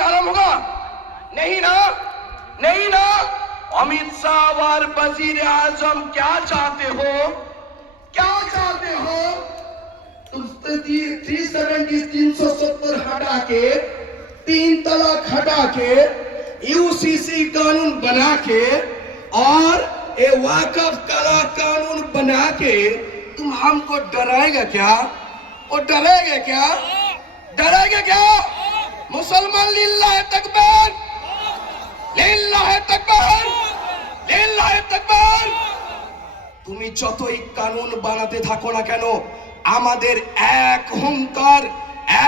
आराम होगा। नहीं ना नहीं ना। अमित शाह और वज़ीर आज़म क्या चाहते हो? क्या चाहते हो? थ्री सेवेंटी, तीन सौ सत्तर हटा के, तीन तलाक हटा के यूसीसी कानून बना के और ये वाकफ कला कानून बना के तुम हमको डराएगा क्या? वो डरेगा क्या? डरेगा क्या? মুসলমান লিল্লাহে তাকবীর। লিল্লাহে তাকবীর। লিল্লাহে তাকবীর। তুমি যতই কানুন বানাতে থাকো না কেন আমাদের এক হুঙ্কার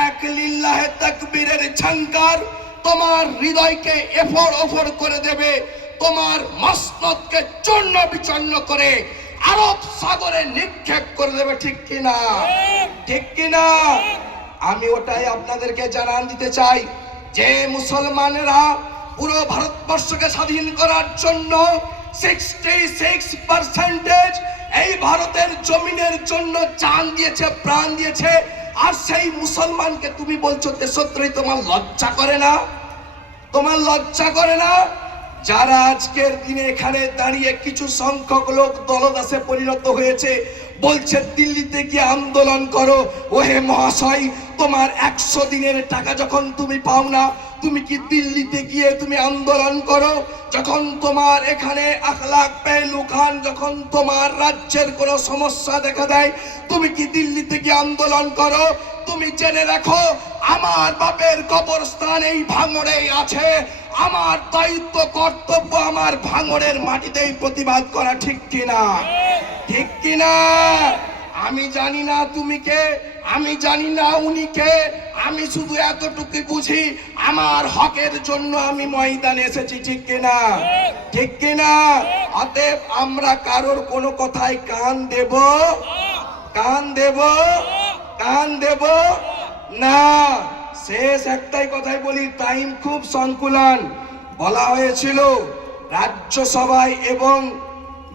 এক লিল্লাহে তাকবীরের ঝঙ্কার তোমার হৃদয়কে এফর ওফর করে দেবে তোমার মসনদকে চূর্ণ বিচন্ন করে আরব সাগরে নিক্ষেপ করে দেবে ঠিক কিনা? ঠিক কিনা? আমি ওটাই আপনাদেরকে জানান দিতে চাই যে মুসলমানেরা পুরো ভারতবর্ষকে স্বাধীন করার জন্য সিক্স পার্সেন্টেজ এই ভারতের জমিনের জন্য চান দিয়েছে, প্রাণ দিয়েছে। আর সেই মুসলমানকে তুমি বলছো দেশত্রী তোমার লজ্জা করে না? তোমার লজ্জা করে না? যারা আজকের দিনে এখানে দাঁড়িয়ে কিছু সংখ্যক লোক দলদাসে পরিণত হয়েছে, বলছে দিল্লিতে গিয়ে আন্দোলন করো। ওহে মহাশয় তোমার একশো দিনের টাকা যখন তুমি পাও না, তুমি কি দিল্লিতে গিয়ে তুমি আন্দোলন করো? যখন তোমার এখানে আখলাক পেলু খান যখন তোমার রাজ্যের কোনো সমস্যা দেখা দেয়, তুমি কি দিল্লিতে গিয়ে আন্দোলন করো? তুমি জেনে রাখো, আমার বাপের কবরস্থান এই ভাঙড়েই আছে। আমার দায়িত্ব, কর্তব্য আমার ভাঙড়ের মাটিতেই প্রতিবাদ করা ঠিক কিনা? ঠিক কিনা? আমি জানি না তুমি কে, আমি জানি না উনি কে, আমি শুধু এতটুকু বুঝি আমার হকের জন্য আমি ময়দানে এসেছি, ঠিক কিনা? ঠিক কিনা? অতএব আমরা কারোর কোনো কথায় কান দেব? কান দেব? কান দেব? না। শেষ একটাই কথাই বলি টাইম খুব সংকুলান। বলা হয়েছিল, রাজ্যসভায় এবং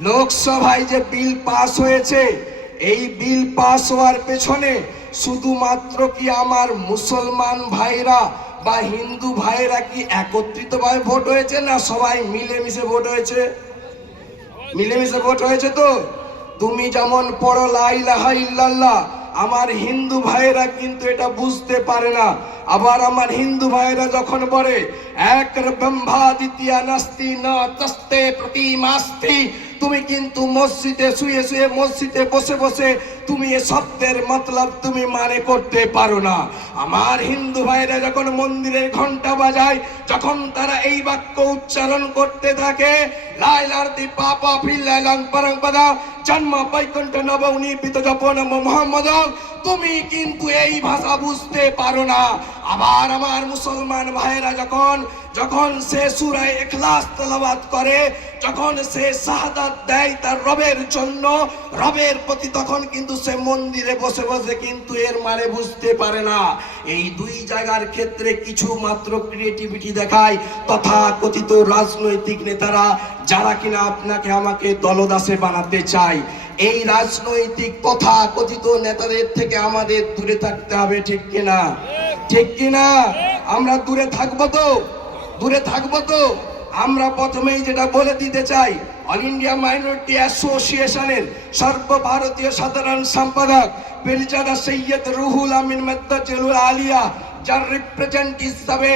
লোকসভায় যে বিল পাস হয়েছে এই বিল পাস হওয়ার পেছনে শুধুমাত্র কি আমার মুসলমান ভাইরা বা হিন্দু ভাইরা কি একত্রিতভাবে ভোট হয়েছে না সবাই মিলেমিশে ভোট হয়েছে? মিলেমিশে ভোট হয়েছে তো? তুমি যেমন পড়ো লাইলাহা ইল্লাল্লাহ, আমার হিন্দু ভাইয়েরা কিন্তু এটা বুঝতে পারে না। আবার আমার হিন্দু ভাইয়েরা যখন বলে, এক ব্রহ্মা দ্বিতীয় নাস্তি না তস্তে প্রতিমাস্তি তুমি কিন্তু মসজিদে শুয়ে শুয়ে মসজিদে বসে বসে তুমি এ শব্দের মতলব তুমি মানে করতে পারো না। আমার হিন্দু ভাইরা যখন মন্দিরের ঘণ্টা বাজায়, যখন তারা এই বাক্য উচ্চারণ করতে থাকে লাইলার্তি পাপা ফিল্লাইলাং পারং পদা, জন্ম বৈকুণ্ঠ নব নিপিত জপ নম মোহাম্মদ, তুমি কিন্তু এই ভাষা বুঝতে পারো না। আবার আমার মুসলমান ভাইরা যখন যখন সে সুরায় এখলাস তেলাওয়াত করে, যখন সে শাহাদাত দেয় তার রবের জন্য, রবের প্রতি তখন কিন্তু সে মন্দিরে বসে বসে কিন্তু এর মানে বুঝতে পারে না। এই দুই জায়গার ক্ষেত্রে কিছু মাত্র ক্রিয়েটিভিটি দেখায় তথা কথিত রাজনৈতিক নেতারা, যারা কিনা আপনাকে আমাকে দলদাসে বানাতে চায়। এই রাজনৈতিক তথা কথিত নেতাদের থেকে আমাদের দূরে থাকতে হবে, ঠিক কিনা? ঠিক কিনা? আমরা দূরে থাকব তো? দূরে থাকব তো। আমরা প্রথমেই যেটা বলে দিতে চাই অল ইন্ডিয়া মাইনরিটি অ্যাসোসিয়েশনের সর্বভারতীয় সাধারণ সম্পাদক বেলজাদা সৈয়দ রুহুল আমিন মেদ্দাজুল আলিয়া যার রিপ্রেজেন্ট হিসাবে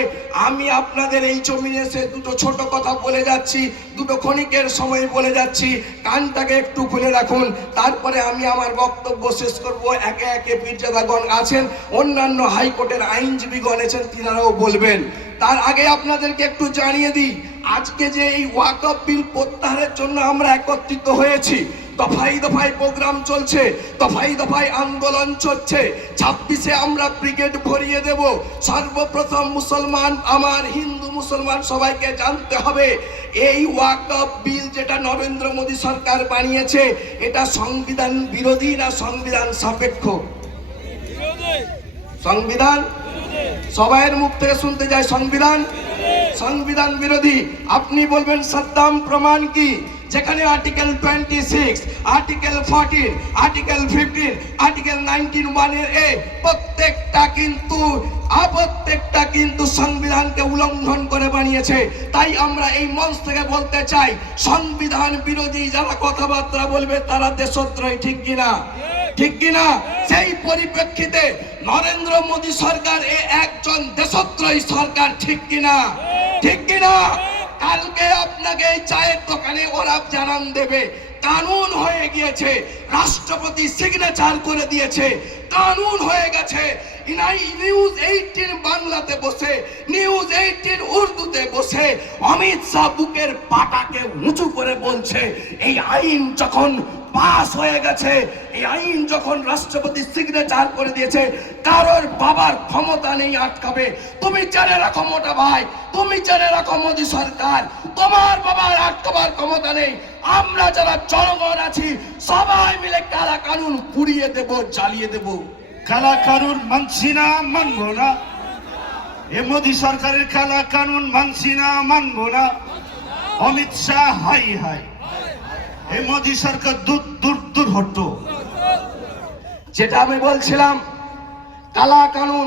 আমি আপনাদের এই জমিনে এসে দুটো ছোট কথা বলে যাচ্ছি, দুটো ক্ষণিকের সময় বলে যাচ্ছি। কানটাকে একটু খুলে রাখুন, তারপরে আমি আমার বক্তব্য শেষ করব। একে একে পীরজাদাগণ আছেন, অন্যান্য হাইকোর্টের আইনজীবীগণ আছেন, তিনারাও বলবেন। তার আগে আপনাদেরকে একটু জানিয়ে দিই, আজকে যে এই ওয়াকফ বিল প্রত্যাহারের জন্য আমরা একত্রিত হয়েছি দফাই দফাই প্রোগ্রাম চলছে দফাই দফাই আন্দোলন চলছে। ছাব্বিশে আমরা ব্রিগেড ভরিয়ে দেব। সর্বপ্রথম মুসলমান, আমার হিন্দু মুসলমান সবাইকে জানতে হবে, এই ওয়াকফ বিল যেটা নরেন্দ্র মোদী সরকার বানিয়েছে, এটা সংবিধান বিরোধী না সংবিধান সাপেক্ষ? সংবিধান? সবাইয়ের মুখ থেকে শুনতে যায় সংবিধান? সংবিধান বিরোধী, আপনি বলবেন সাদ্দাম প্রমাণ কি? যেখানে article twenty six article fourteen article fifteen article nineteen ওয়ানের এ প্রত্যেকটা কিন্তু প্রত্যেকটা কিন্তু সংবিধানকে উল্লঙ্ঘন করে বানিয়েছে। তাই আমরা এই মঞ্চ থেকে বলতে চাই, সংবিধান বিরোধী যারা কথাবার্তা বলবে তারা দেশদ্রোহী ঠিক কিনা? ঠিক কিনা? সেই পরিপ্রেক্ষিতে নরেন্দ্র মোদী সরকার এ একজন দেশত্রয়ী সরকার ঠিক কিনা? ঠিক কিনা? কালকে আপনাকে চায়ের দোকানে ওরা জানান দেবে। কানুন হয়ে গিয়েছে। রাষ্ট্রপতি সিগনেচার করে দিয়েছে। কানুন হয়ে গেছে। নিউজ এইটিন বাংলাতে বসে, নিউজ এইটিন উর্দুতে বসে, অমিত শাহ বুকের পাটাকে উঁচু করে বলছে, এই আইন যখন পাস হয়ে গেছে, এই আইন যখন রাষ্ট্রপতি সিগনেচার করে দিয়েছে, কারোর বাবার ক্ষমতা নেই আটকাবে। তুমি জেনে রাখো মোটা ভাই, তুমি জেনে রাখো মোদী সরকার, তোমার বাবার আটকাবার ক্ষমতা নেই। আমরা যারা জনগণ আছি, সবাই মিলে কালা কানুন পুড়িয়ে দেব, জ্বালিয়ে দেব। কালা কানুন মানছি না, মানবো না। এ মোদী সরকারের কালা কানুন মানছি না, মানবো না। অমিত শাহ, হাই হাই। এ মোদী সরকার দূর দূর দূর হটো যেটা আমি বলছিলাম কালা কানুন,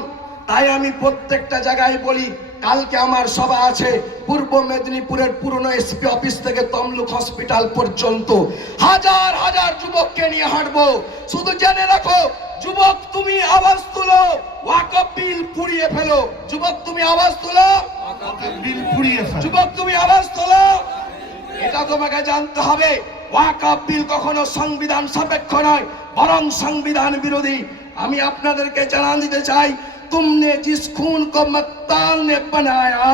তাই আমি প্রত্যেকটা জায়গায় বলি, কালকে আমার সভা আছে পূর্ব মেদিনীপুরের পুরনো এসপি অফিস থেকে তমলুক হসপিটাল পর্যন্ত। হাজার হাজার যুবককে নিয়ে হাঁটবো। শুধু জেনে রাখো যুবক তুমি আওয়াজ তুলো ওয়াকফ বিল পুড়িয়ে ফেলো যুবক তুমি আওয়াজ তুলো বিল পুড়িয়ে ফেল যুবক তুমি আওয়াজ তোলো এটা তোমাকে জানতে হবে ওয়াকাপ বিল কখনো সংবিধান সাপেক্ষ নয় বরং সংবিধান বিরোধী আমি আপনাদেরকে জানান দিতে চাই तुमने जिस खून को मक्ताल ने बनाया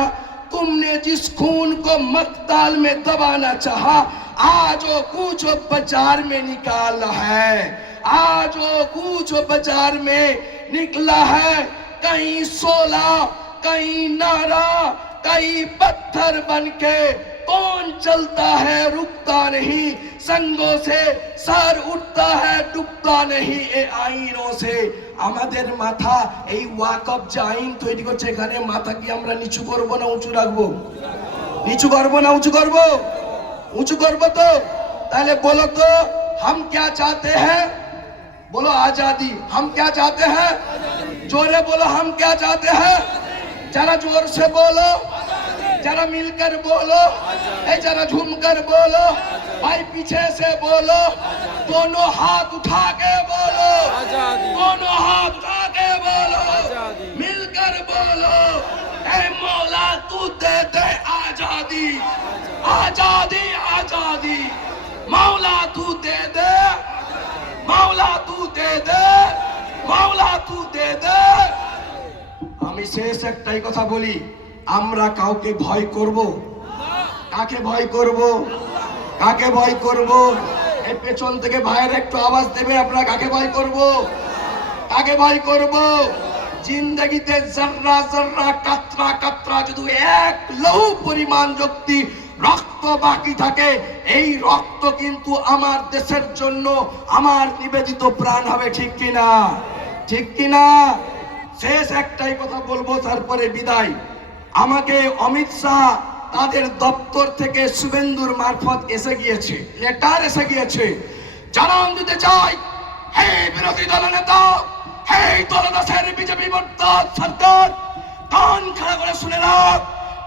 तुमने जिस खून को मक्ताल में दबाना चाहा आज वो कुछ बाजार में निकाला है आज वो कुछ बाजार में निकला है कहीं सोला कहीं नारा कहीं पत्थर बन के कौन चलता है रुकता नहीं संगों से सर उठता है डूबता नहीं ए আইনও সে আমাদের মাথা এই ওয়াকফ যে আইন তৈরি করছে এখানে মাথা কি আমরা নিচু করব না উঁচু রাখবো নিচু করবো না উঁচু করব উঁচু করবো তো তাহলে বলো তো हम क्या चाहते हैं बोलो आज़ादी। हम क्या चाहते हैं? जोरे बोलो हम क्या चाहते हैं? जरा ज़ोर से बोलो जरा मिलकर बोलो ए जरा झूमकर बोलो भाई पीछे से बोलो दोनों हाथ उठा के बोलो आज़ादी। दोनों हाथ उठा के बोलो आज़ादी। मिलकर बोलो ए मौला तू दे दे आज़ादी। आज़ादी आज़ादी। मौला तू दे दे দে, মাওলা তু দে দে। আমি শেষ একটাই কথা বলি, আমরা কাউকে ভয় করব। কাকে ভয় করব? কাকে ভয় করব? এর পেছন থেকে ভাইয়ের একটু আওয়াজ দেবে, আমরা কাকে ভয় করব? কাকে ভয় করব? জিন্দগিতে জর্রা জর্রা কাতরা কাতরা, যদি এক লহু পরিমাণ শক্তি রক্ত বাকি থাকে। এই রক্ত কিন্তু আমার দেশের জন্য আমার নিবেদিত প্রাণ হবে, ঠিক কিনা? ঠিক কিনা? শেষ একটাই কথা বলব, তারপরে বিদায়। আমাকে অমিত শাহ তাদের দপ্তর থেকে শুভেন্দুর মারফত এসে গিয়েছে লেটার এসে গিয়েছে। জানান দিতে চাই, হে বিরোধী দল নেতা, হে দলদাসের বিজেপি সরকার, কান খাড়া করে শুনে রাখ,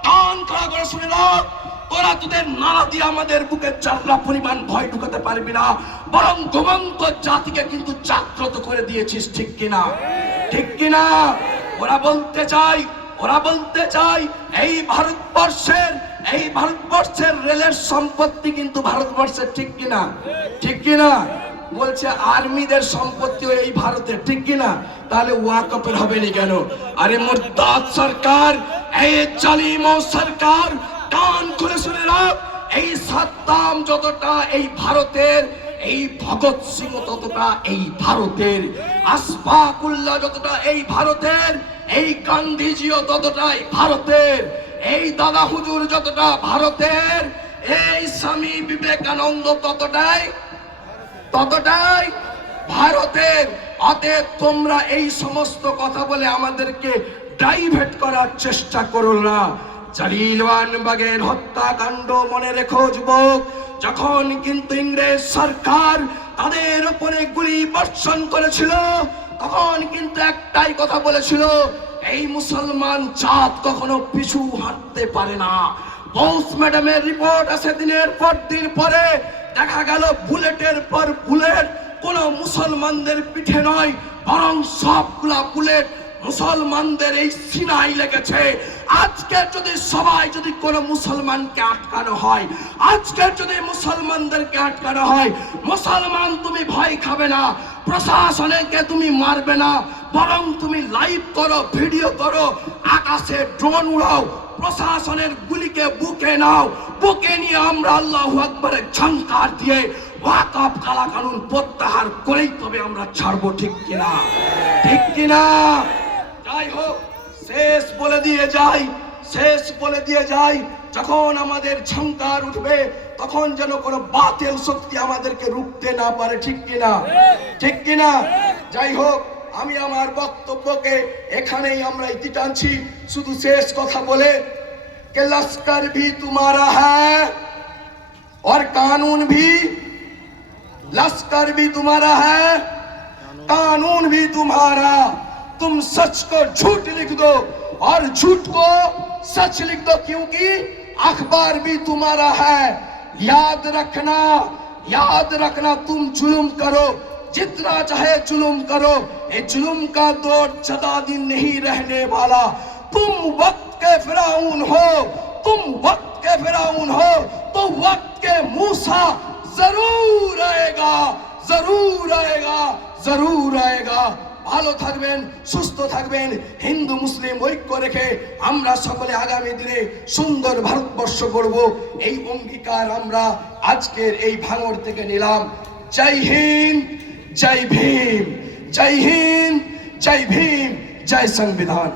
কান খাড়া করে শুনে রাখ। তোরা তোদের নানা দিয়ে আমাদের বুকে চারলা পরিমাণ ভয় ঢুকাতে পারবি না। বরং ঘুমন্ত জাতিকে কিন্তু জাগ্রত করে দিয়েছিস, ঠিক কিনা? ঠিক কিনা? ওরা বলতে চাই, ওরা বলতে চাই, এই ভারতবর্ষের এই ভারতবর্ষের রেলের সম্পত্তি কিন্তু ভারতবর্ষের, ঠিক কিনা? ঠিক কিনা? বলছে, আর্মিদের সম্পত্তিও এই ভারতের, ঠিক কিনা? তাহলে ওয়াকফের হবে না কেন? আরে মুরতাদ সরকার, এই জালিম সরকার কান খুলে শুনে এই সাদ্দাম যতটা এই ভারতের, এই ভগৎ সিং ততটা এই ভারতের, আসফাকুল্লাহ যতটা এই ভারতের, এই গান্ধীজিও ততটাই ভারতের, এই দাদা হুজুর যতটা ভারতের, এই স্বামী বিবেকানন্দ ততটাই ততটাই ভারতের। অতএব তোমরা এই সমস্ত কথা বলে আমাদেরকে ডাইভেট করার চেষ্টা করো না। জালিলওয়ান বাগের হত্যাকাণ্ড মনে রেখো, যুবক। যখন কিন্তু ইংরেজ সরকার তাদের উপরে গুলি বর্ষণ করেছিল, তখন কিন্তু একটাই কথা বলেছিল, এই মুসলমান জাত কখনো পিছু হাঁটতে পারে না। বৌস ম্যাডামের রিপোর্ট আছে দিনের পর দিন পরে। দেখা গেল, বুলেটের পর বুলেট। কোন মুসলমানদের পিঠে নয়, বরং সবগুলা বুলেট মুসলমানদের এই সিনাই লেগেছে। আজকে যদি সবাই যদি কোন মুসলমানকে আটকানো হয়, আজকে যদি মুসলমানদেরকে আটকানো হয়, মুসলমান তুমি ভয় খাবে না, প্রশাসনকে তুমি মারবে না, বরং তুমি লাইভ করো, ভিডিও করো, আকাশে ড্রোন উড়াও, প্রশাসনের গুলিকে বুকে নাও, বুকে নিয়ে আমরা আল্লাহ আকবরের ঝঙ্কার দিয়ে ওয়াকাপ কালা কানুন প্রত্যাহার করেই তবে আমরা ছাড়বো, ঠিক কিনা? ঠিক কিনা? যাই হোক। শেষ বলে দিয়ে যাই শেষ বলে দিয়ে যাই যখন আমাদের ঝঙ্কার উঠবে তখন যেন কোনো বাতিল শক্তি আমাদেরকে রুখতে না পারে ঠিক কিনা ঠিক কিনা যাই হোক আমি আমার বক্তব্যকে এখানেই আমরা ইতি টানছি শুধু শেষ কথা বলে कि लश्कर भी तुम्हारा है और कानून भी लश्कर भी तुम्हारा है कानून भी तुम्हारा तुम सच को झूठ लिख दो और झूठ को सच लिख दो, क्योंकि अखबार भी तुम्हारा है। याद रखना याद रखना, तुम जुलुम करो। जितना चाहे जुलुम करो। ये जुलुम का दौर ज़्यादा दिन नहीं रहने वाला। तुम वक्त के फिराउन हो, तुम वक्त के फिराउन हो तो वक्त के मूसा ज़रूर आएगा ज़रूर आएगा ज़रूर आएगा। ভালো থাকবেন, সুস্থ থাকবেন, হিন্দু, মুসলিম ঐক্য রেখে আমরা সকলে আগামী দিনে সুন্দর ভারতবর্ষ করব এই অঙ্গীকার আমরা আজকের এই ভাঙর থেকে নিলাম। জয় হিন্দ, জয় ভীম, জয় হিন্দ, জয় ভীম, জয় সংবিধান।